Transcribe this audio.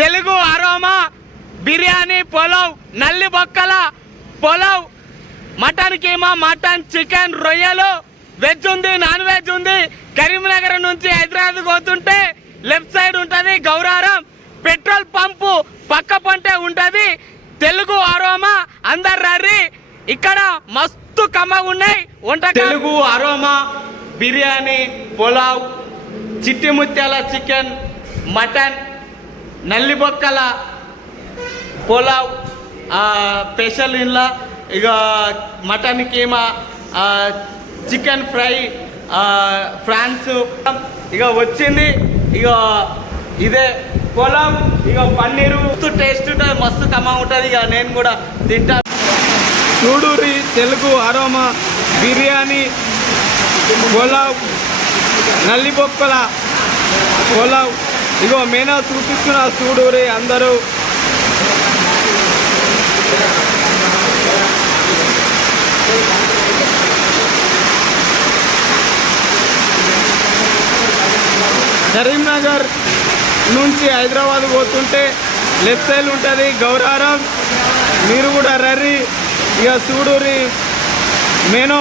Telugu aroma biryani pulao, నల్లి బొక్కల pulao, mutton keema, mutton, chicken, రొయ్యలు, వెజ్ ఉంది, నాన్ వెజ్ ఉంది. కరీంనగర్ నుంచి హైదరాబాద్ పోతుంటే లెఫ్ట్ సైడ్ ఉంటది గౌరారం. పెట్రోల్ పంపు పక్క పంటే ఉంటది. తెలుగు అరోమా, అందరు రండి. ఇక్కడ మస్తు కమ్మగా ఉన్నాయి వంటకాలు. తెలుగు అరోమా బిర్యానీ, పులావ్, చిట్టి ముత్యాల చికెన్, మటన్, నల్లి బొక్కల పులావ్, స్పెషల్ ఇంట్లో ఇక mutton keema, chicken fry, prawns ఇక వచ్చింది. ఇక ఇదే పులావ్, ఇక పన్నీరు టేస్ట్ ఉంటుంది, మస్తు కమ్మగా ఉంటుంది. ఇక నేను కూడా తింటా. చూడూరి తెలుగు అరోమా బిర్యానీ, పులావ్, నల్లి బొక్కల పులావ్. ఇగో మేనా చూపిస్తున్నా చూడూరి అందరూ. కరీంనగర్ నుంచి హైదరాబాద్ పోతుంటే లెఫ్ట్ సైడ్ ఉంటుంది గౌరారం. మీరు కూడా రర్రి. ఇక చూడూరి మెనూ